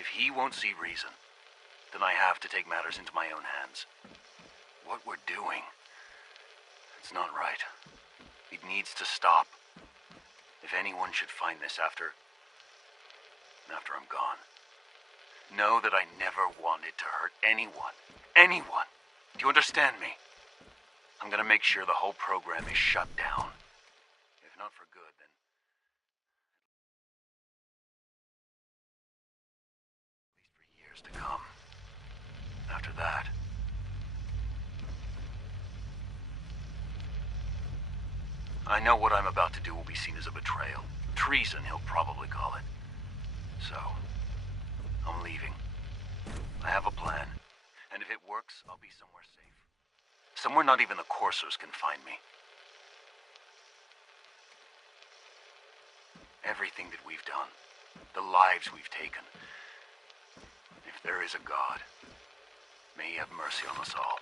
If he won't see reason, then I have to take matters into my own hands. What we're doing, it's not right. It needs to stop. If anyone should find this after I'm gone, know that I never wanted to hurt anyone. Anyone. Do you understand me? I'm gonna make sure the whole program is shut down. If not for good, then... at least for years to come. After that... I know what I'm about to do will be seen as a betrayal. Treason, he'll probably call it. So, I'm leaving. I have a plan. And if it works, I'll be somewhere safe. Somewhere not even the Corsairs can find me. Everything that we've done, the lives we've taken. If there is a God, may he have mercy on us all.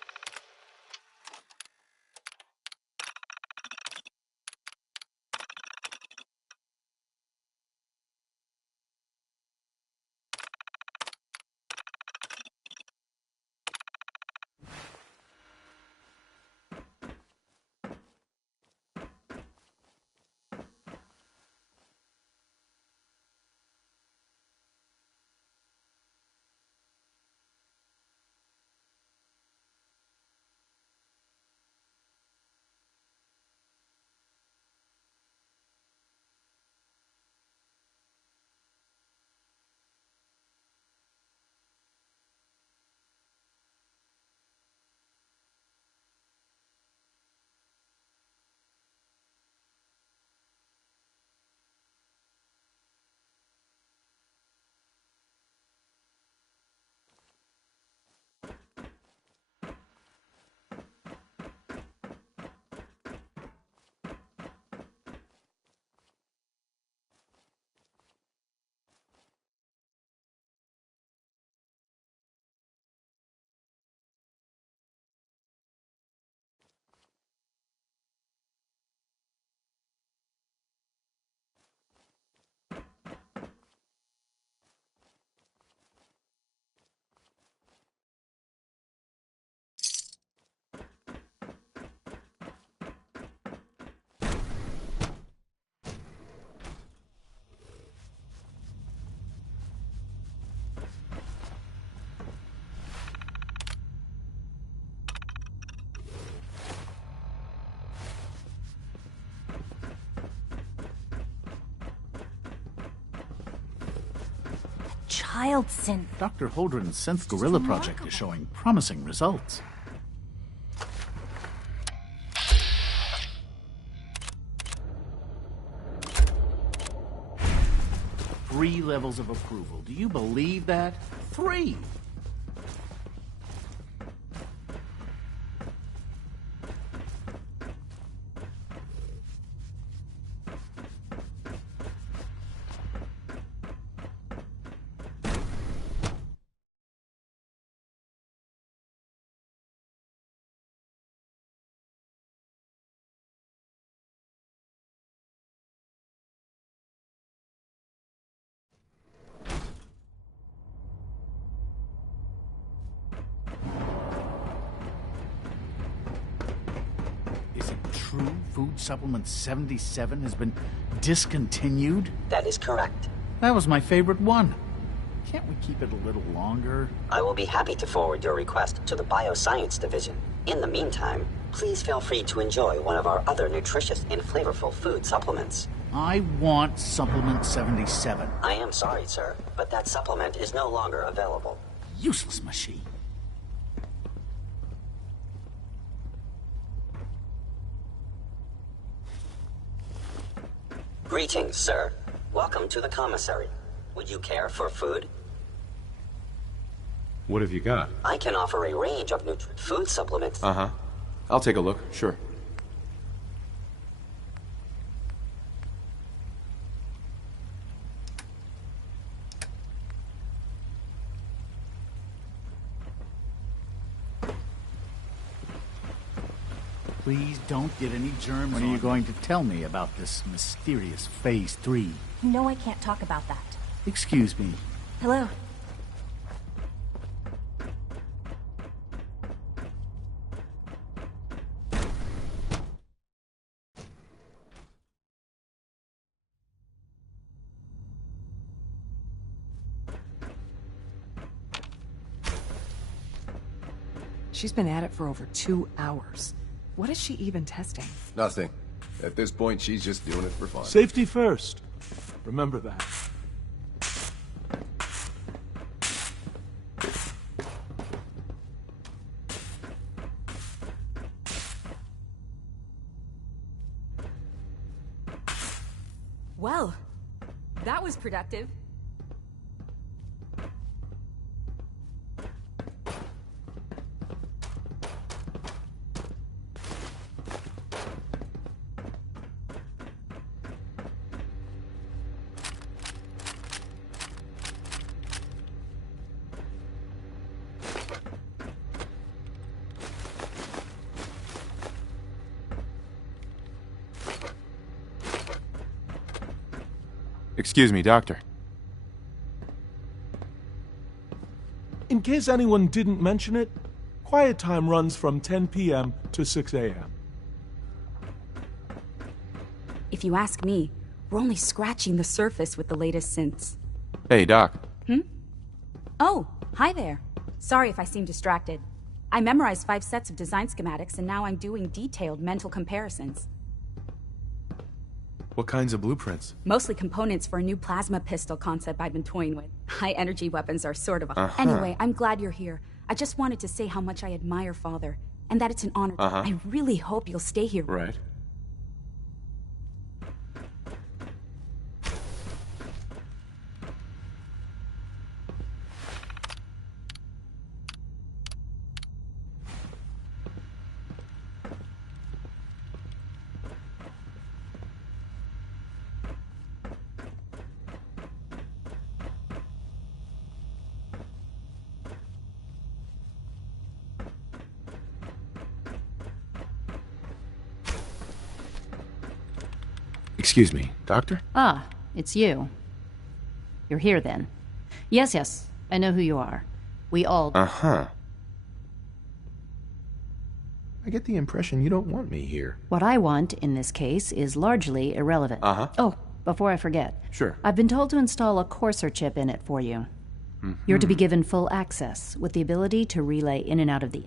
Child synth. Dr. Holdren's Synth Gorilla project is showing promising results. Three levels of approval. Do you believe that? 3! Is it true Food Supplement 77 has been discontinued? That is correct. That was my favorite one. Can't we keep it a little longer? I will be happy to forward your request to the Bioscience Division. In the meantime, please feel free to enjoy one of our other nutritious and flavorful food supplements. I want Supplement 77. I am sorry, sir, but that supplement is no longer available. Useless machine. Greetings, sir. Welcome to the commissary. Would you care for food? What have you got? I can offer a range of food supplements. Uh-huh. I'll take a look, sure. Please don't get any germs. When are you going to tell me about this mysterious Phase 3? No, I can't talk about that. Excuse me. Hello. She's been at it for over 2 hours. What is she even testing? Nothing. At this point, she's just doing it for fun. Safety first. Remember that. Well, that was productive. Excuse me, Doctor. In case anyone didn't mention it, quiet time runs from 10 p.m. to 6 a.m. If you ask me, we're only scratching the surface with the latest synths. Hey, Doc. Oh, hi there. Sorry if I seem distracted. I memorized 5 sets of design schematics and now I'm doing detailed mental comparisons. What kinds of blueprints? Mostly components for a new plasma pistol concept I've been toying with. High-energy weapons are sort of a... Anyway, I'm glad you're here. I just wanted to say how much I admire Father, and that it's an honor. I really hope you'll stay here. Right. Excuse me, Doctor? Ah, it's you. You're here then. Yes, I know who you are. We all... Uh-huh. I get the impression you don't want me here. What I want, in this case, is largely irrelevant. Uh-huh. Oh, before I forget. Sure. I've been told to install a Courser chip in it for you. You're to be given full access, with the ability to relay in and out of the...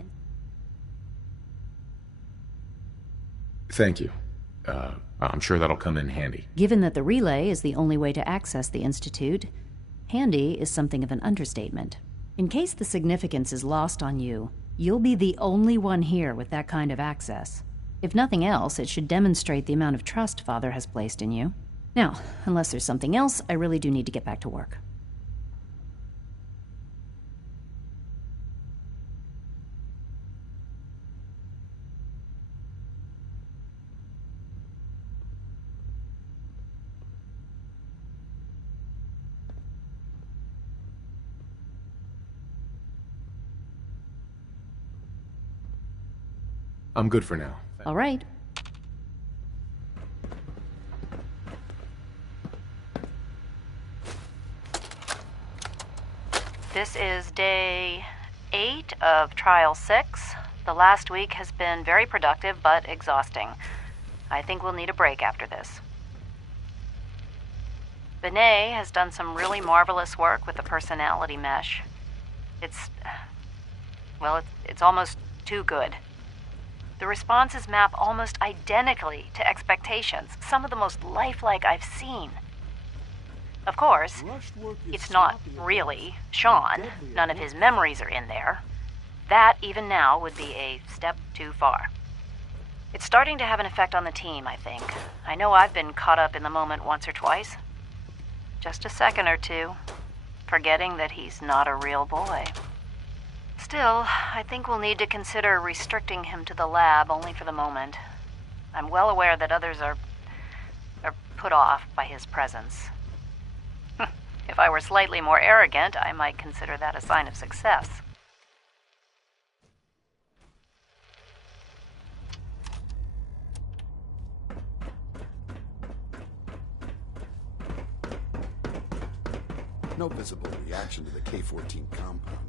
Thank you. I'm sure that'll come in handy. Given that the relay is the only way to access the Institute, handy is something of an understatement. In case the significance is lost on you, you'll be the only one here with that kind of access. If nothing else, it should demonstrate the amount of trust Father has placed in you. Now, unless there's something else, I really do need to get back to work. I'm good for now. All right. This is day 8 of Trial 6. The last week has been very productive, but exhausting. I think we'll need a break after this. Benet has done some really marvelous work with the personality mesh. It's almost too good. The responses map almost identically to expectations, some of the most lifelike I've seen. Of course, it's not really Sean. None of his memories are in there. That, even now, would be a step too far. It's starting to have an effect on the team, I think. I know I've been caught up in the moment once or twice. Just a second or two, forgetting that he's not a real boy. Still, I think we'll need to consider restricting him to the lab only for the moment. I'm well aware that others are put off by his presence. If I were slightly more arrogant, I might consider that a sign of success. No visible reaction to the K-14 compound.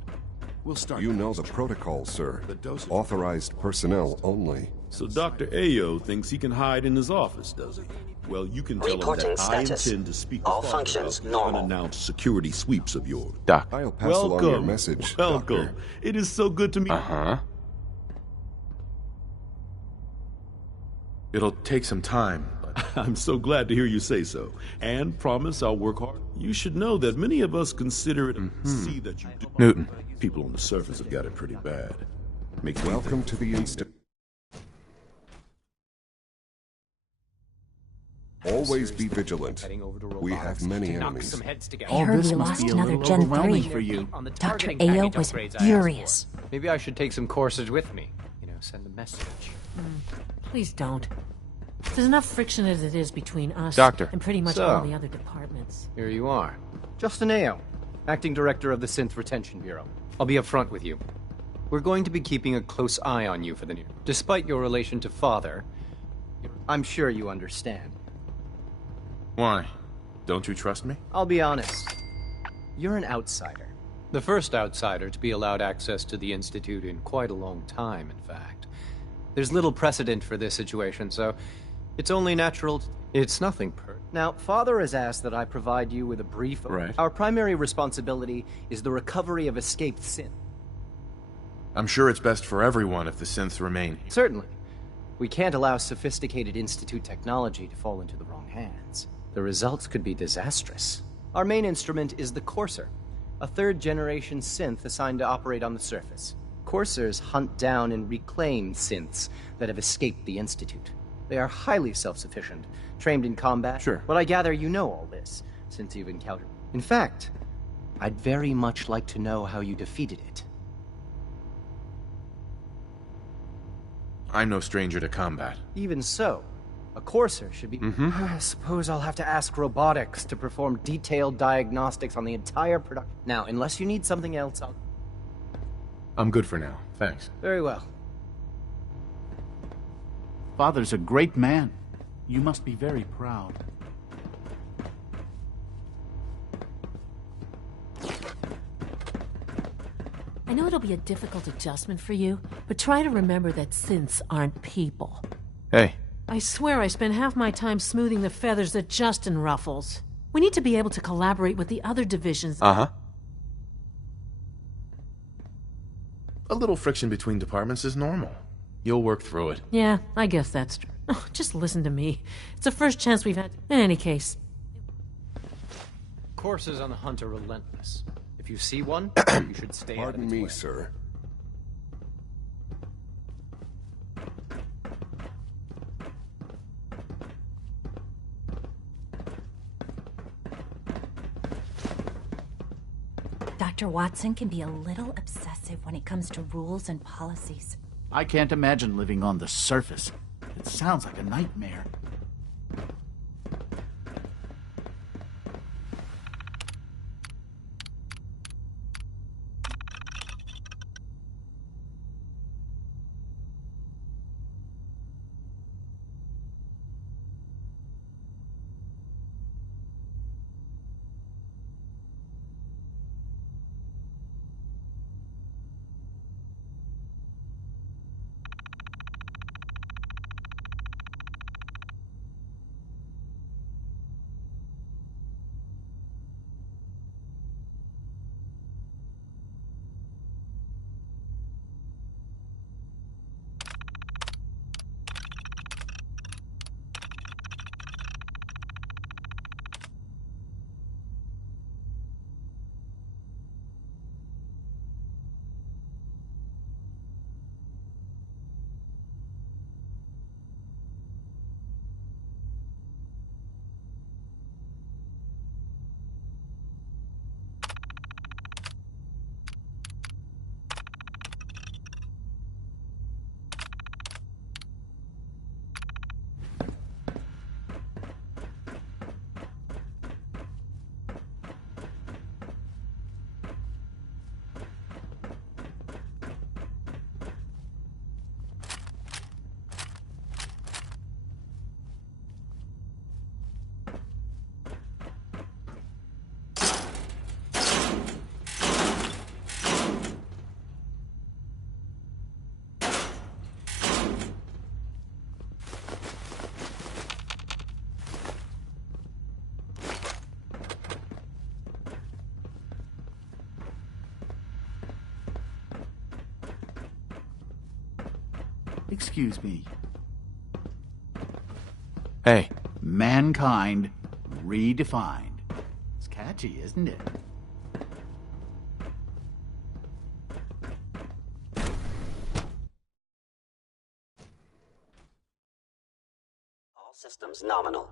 We'll start. You know the protocol, sir. Authorized personnel only. So Dr. Ayo thinks he can hide in his office, does he? Well, you can tell him that I intend to speak all functions normal. Unannounced security sweeps of yours. Doc. I'll pass along your message, Welcome. Doctor. It is so good to meet you. It'll take some time, but... I'm so glad to hear you say so. And promise I'll work hard. You should know that many of us consider it see that you do. Newton. People on the surface have got it pretty bad. Makes Welcome to the Institute. Always be vigilant. We have many enemies. I heard we lost another Gen 3. For you. Dr. Ayo was furious. Maybe I should take some courses with me. You know, send a message. Please don't. There's enough friction as it is between us Doctor. and pretty much all the other departments. Here you are. Justin Ayo, Acting Director of the Synth Retention Bureau. I'll be upfront with you. We're going to be keeping a close eye on you for the near. Despite your relation to Father, I'm sure you understand. Why? Don't you trust me? I'll be honest. You're an outsider. The first outsider to be allowed access to the Institute in quite a long time, in fact. There's little precedent for this situation, so it's only natural. It's nothing Now, Father has asked that I provide you with a brief... Right. Our primary responsibility is the recovery of escaped synth. I'm sure it's best for everyone if the synths remain. Certainly. We can't allow sophisticated Institute technology to fall into the wrong hands. The results could be disastrous. Our main instrument is the Courser, a third-generation synth assigned to operate on the surface. Coursers hunt down and reclaim synths that have escaped the Institute. They are highly self-sufficient, trained in combat. Sure. But I gather you know all this, since you've encountered... In fact, I'd very much like to know how you defeated it. I'm no stranger to combat. Even so, a Courser should be... I suppose I'll have to ask robotics to perform detailed diagnostics on the entire production. Now, unless you need something else, I'm good for now, thanks. Very well. Father's a great man. You must be very proud. I know it'll be a difficult adjustment for you, but try to remember that synths aren't people. Hey. I swear I spend half my time smoothing the feathers that Justin ruffles. We need to be able to collaborate with the other divisions. Uh-huh. A little friction between departments is normal. You'll work through it. Yeah, I guess that's true. Oh, just listen to me. It's the first chance we've had. In any case. Coursers on the hunt are relentless. If you see one, you should stay out of its way. Pardon me, sir. Dr. Watson can be a little obsessive when it comes to rules and policies. I can't imagine living on the surface. It sounds like a nightmare. Excuse me. Hey. Mankind redefined. It's catchy, isn't it? All systems nominal.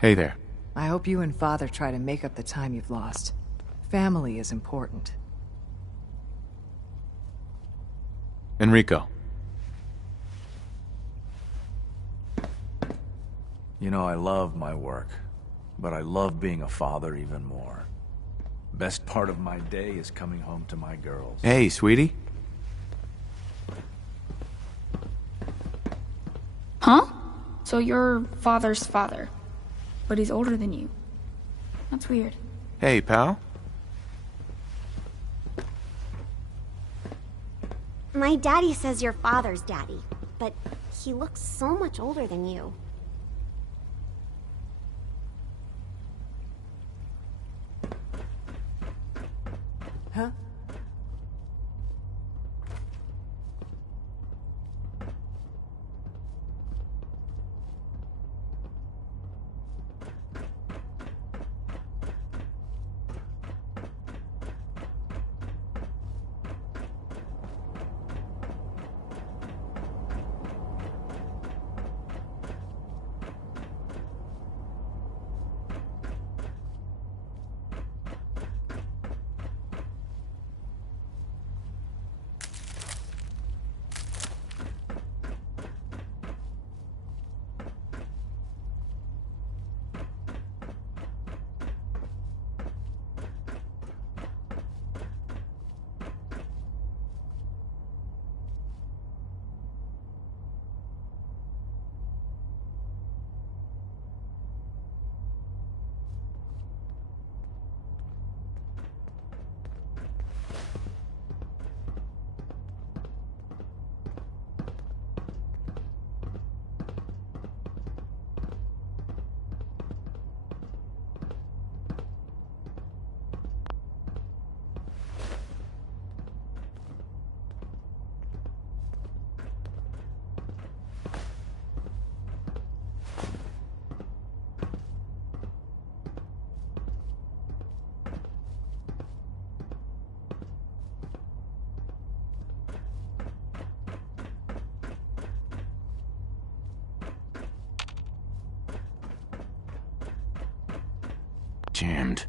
Hey there. I hope you and Father try to make up the time you've lost. Family is important. Enrico. You know, I love my work, but I love being a father even more. Best part of my day is coming home to my girls. Hey, sweetie. Huh? So you're Father's father, but he's older than you. That's weird. Hey, pal. My daddy says you're Father's daddy, but he looks so much older than you. Huh? Jammed.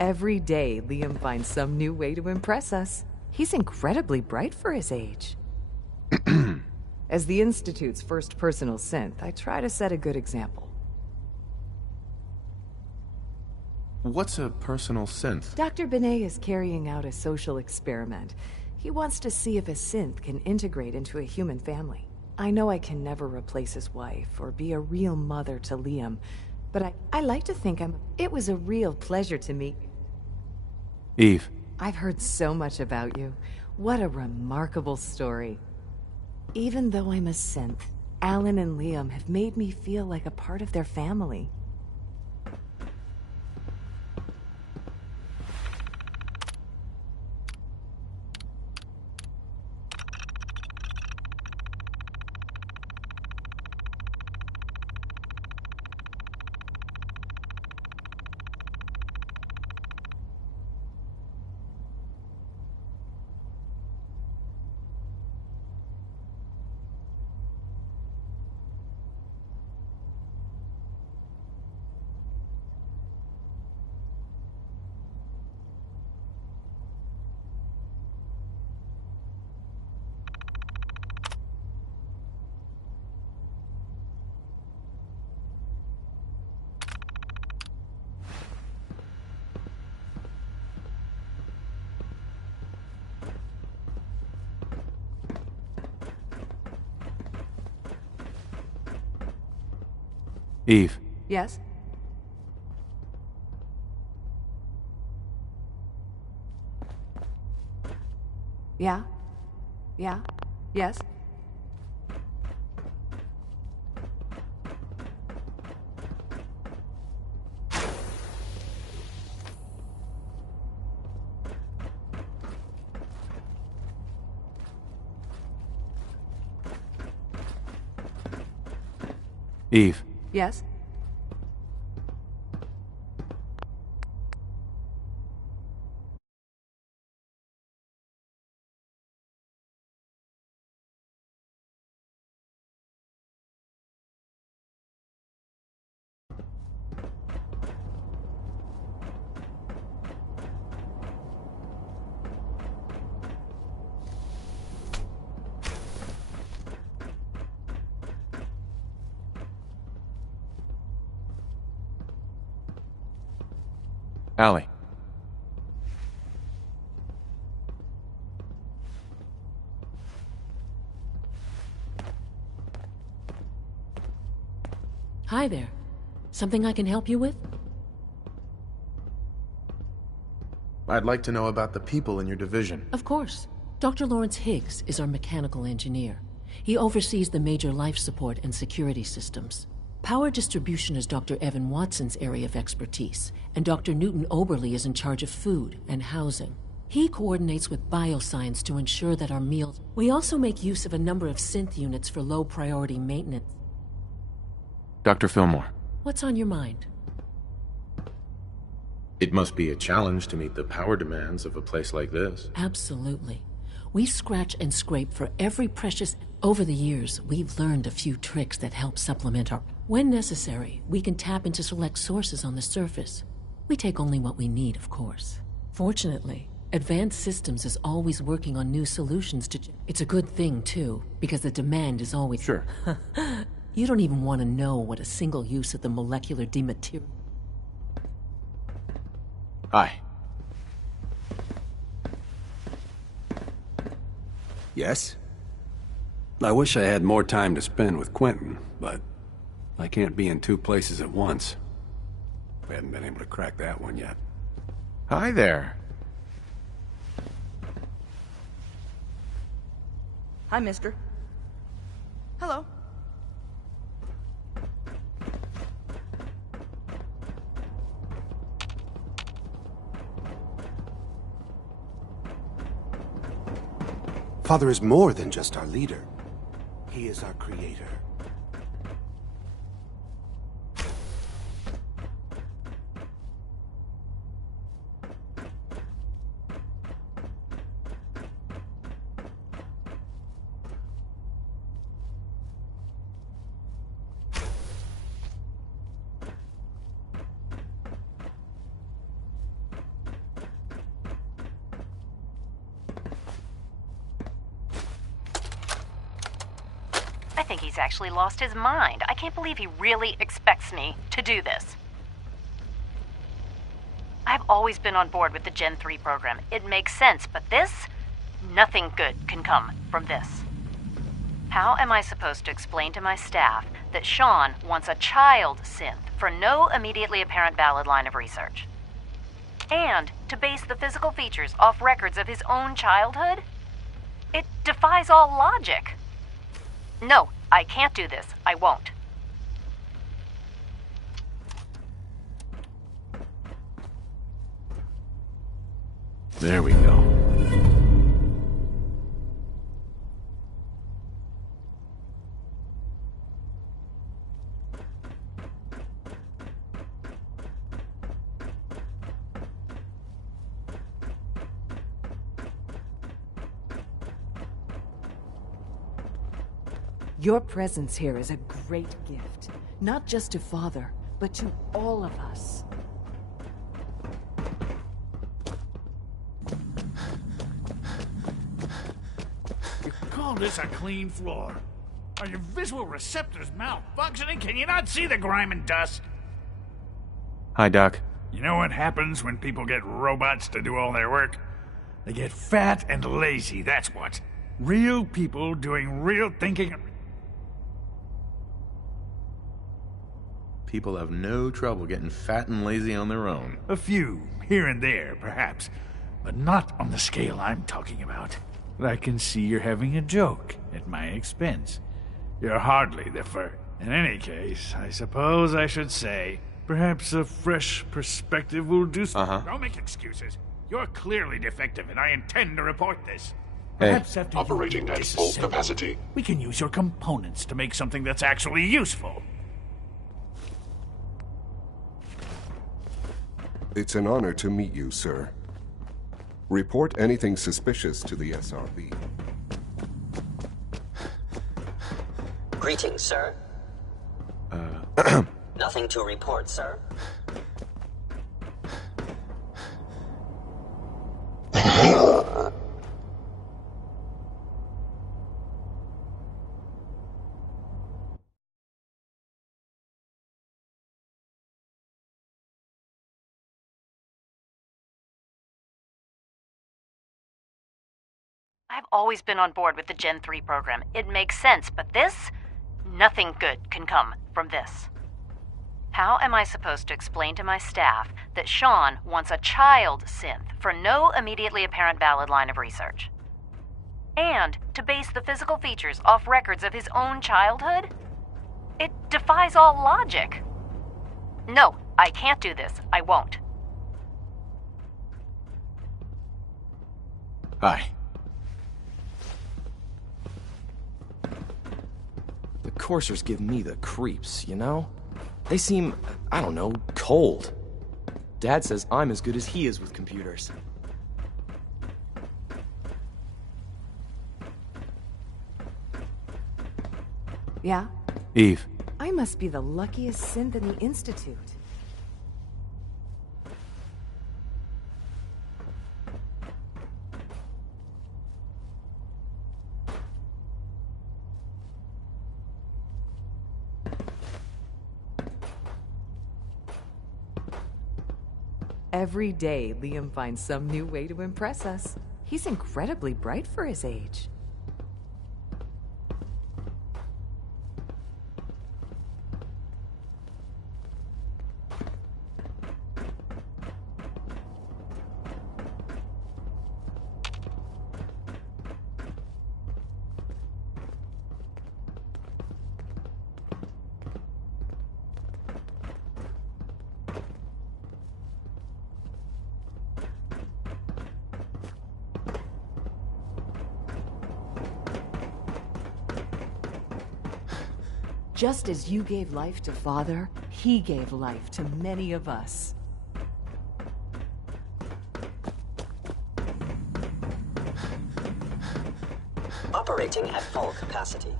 Every day, Liam finds some new way to impress us. He's incredibly bright for his age. As the Institute's first personal synth, I try to set a good example. What's a personal synth? Dr. Benet is carrying out a social experiment. He wants to see if a synth can integrate into a human family. I know I can never replace his wife or be a real mother to Liam, but I like to think It was a real pleasure to meet you. Eve. I've heard so much about you. What a remarkable story. Even though I'm a synth, Alan and Liam have made me feel like a part of their family. Eve. Yes? Yeah? Yeah? Yes? Eve. Yes? Allie. Hi there. Something I can help you with? I'd like to know about the people in your division. Of course. Dr. Lawrence Higgs is our mechanical engineer. He oversees the major life support and security systems. Power distribution is Dr. Evan Watson's area of expertise, and Dr. Newton Oberly is in charge of food and housing. He coordinates with bioscience to ensure that our meals... We also make use of a number of synth units for low-priority maintenance. Dr. Fillmore. What's on your mind? It must be a challenge to meet the power demands of a place like this. Absolutely. We scratch and scrape for every precious... Over the years, we've learned a few tricks that help supplement our... When necessary, we can tap into select sources on the surface. We take only what we need, of course. Fortunately, Advanced Systems is always working on new solutions to... It's a good thing, too, because the demand is always... Sure. You don't even want to know what a single use of the molecular dematerial... Hi. Yes? I wish I had more time to spend with Quentin, but I can't be in two places at once. We haven't been able to crack that one yet. Hi there. Hi, mister. Hello. Father is more than just our leader. He is our creator. think he's actually lost his mind. I can't believe he really expects me to do this. I've always been on board with the Gen 3 program. It makes sense, but this? Nothing good can come from this. How am I supposed to explain to my staff that Sean wants a child synth for no immediately apparent valid line of research? And to base the physical features off records of his own childhood? It defies all logic. No, I can't do this. I won't. There we go. Your presence here is a great gift, not just to Father, but to all of us. You call this a clean floor? Are your visual receptors malfunctioning? Can you not see the grime and dust? Hi, Doc. You know what happens when people get robots to do all their work? They get fat and lazy, that's what. Real people doing real thinking. People have no trouble getting fat and lazy on their own. A few, here and there, perhaps. But not on the scale I'm talking about. I can see you're having a joke at my expense. You're hardly the first. In any case, I suppose I should say, perhaps a fresh perspective will do so. Don't make excuses. You're clearly defective, and I intend to report this. Perhaps after operating at full capacity. We can use your components to make something that's actually useful. It's an honor to meet you, sir. Report anything suspicious to the SRB. Greetings, sir. Nothing to report, sir. I've always been on board with the Gen 3 program. It makes sense, but this? Nothing good can come from this. How am I supposed to explain to my staff that Sean wants a child synth for no immediately apparent valid line of research? And to base the physical features off records of his own childhood? It defies all logic. No, I can't do this. I won't. Hi. The coursers give me the creeps, you know? They seem, I don't know, cold. Dad says I'm as good as he is with computers. Yeah? Eve. I must be the luckiest synth in the Institute. Every day, Liam finds some new way to impress us. He's incredibly bright for his age. Just as you gave life to Father, he gave life to many of us. Operating at full capacity.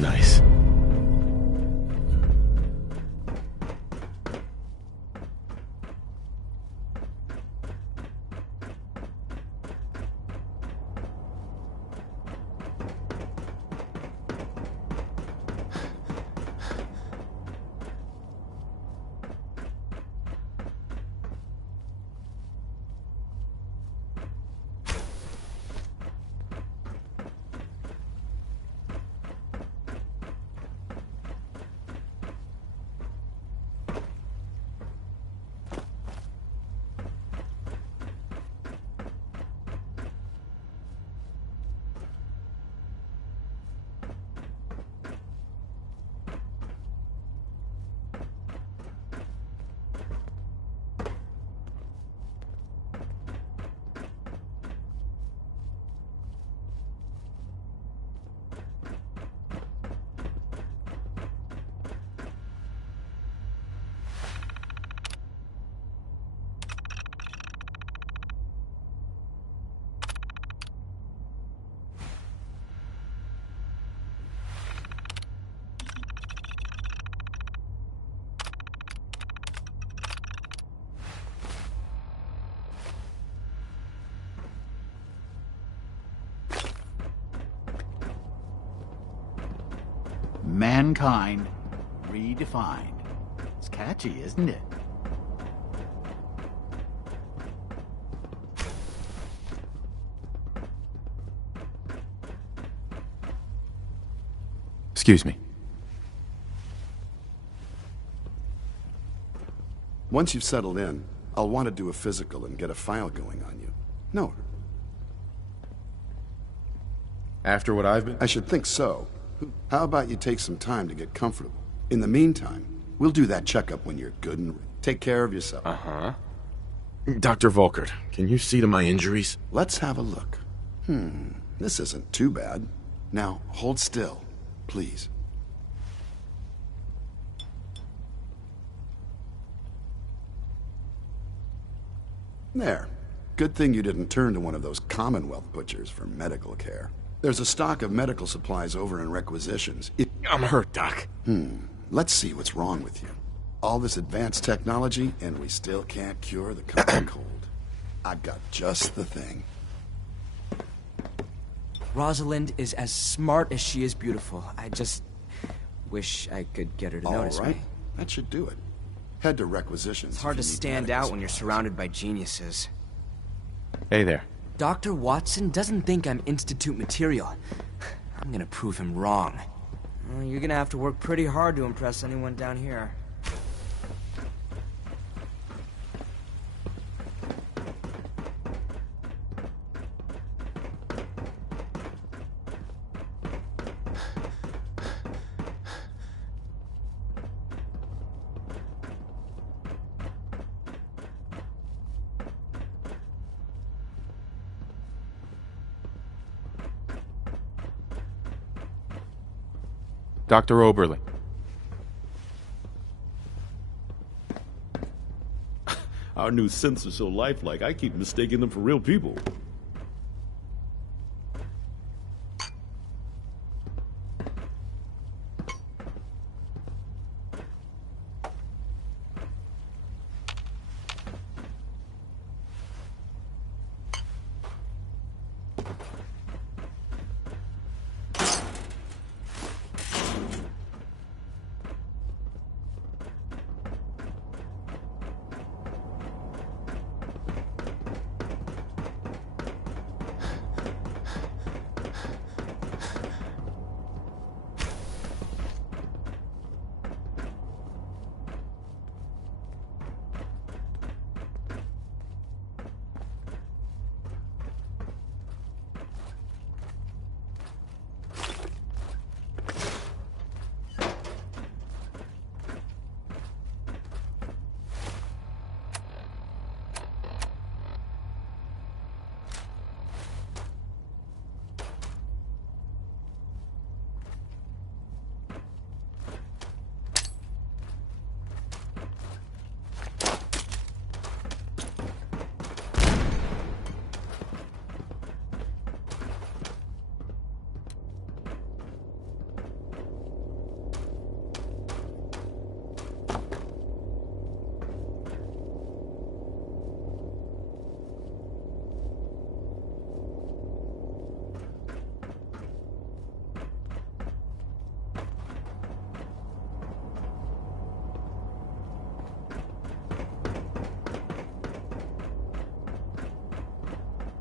Nice. Mankind redefined. It's catchy, isn't it? Excuse me. Once you've settled in, I'll want to do a physical and get a file going on you. No. After what I've been... I should think so. How about you take some time to get comfortable? In the meantime, we'll do that checkup when you're good and take care of yourself. Uh-huh. Dr. Volkert, can you see to my injuries? Let's have a look. This isn't too bad. Now, hold still, please. There. Good thing you didn't turn to one of those Commonwealth butchers for medical care. There's a stock of medical supplies over in requisitions. I'm hurt, Doc. Let's see what's wrong with you. All this advanced technology, and we still can't cure the common cold. I've got just the thing. Rosalind is as smart as she is beautiful. I just wish I could get her to notice All right. me. That should do it. Head to requisitions. It's hard to stand out when you're surrounded by geniuses. Hey there. Dr. Watson doesn't think I'm Institute material. I'm gonna prove him wrong. You're gonna have to work pretty hard to impress anyone down here. Dr. Oberly. Our new synths are so lifelike, I keep mistaking them for real people.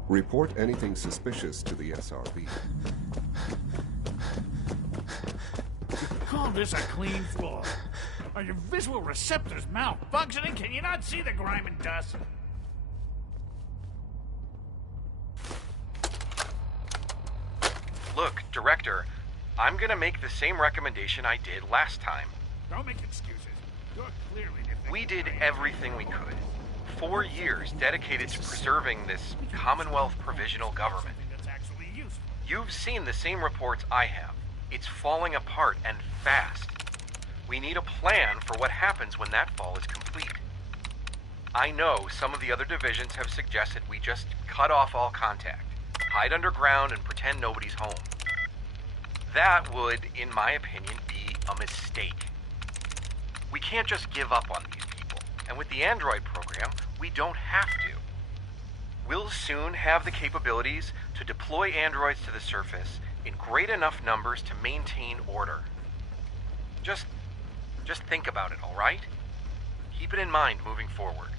Report anything suspicious to the SRB. Call this a clean floor? Are your visual receptors malfunctioning? Can you not see the grime and dust? Look, Director, I'm gonna make the same recommendation I did last time. Don't make excuses. You're clearly defending. We did everything we could. 4 years dedicated to preserving this Commonwealth provisional government. You've seen the same reports I have. It's falling apart and fast. We need a plan for what happens when that fall is complete. I know some of the other divisions have suggested we just cut off all contact, hide underground and pretend nobody's home. That would, in my opinion, be a mistake. We can't just give up on these people, and with the android program, we don't have to. We'll soon have the capabilities to deploy androids to the surface in great enough numbers to maintain order. Just think about it, all right? Keep it in mind moving forward.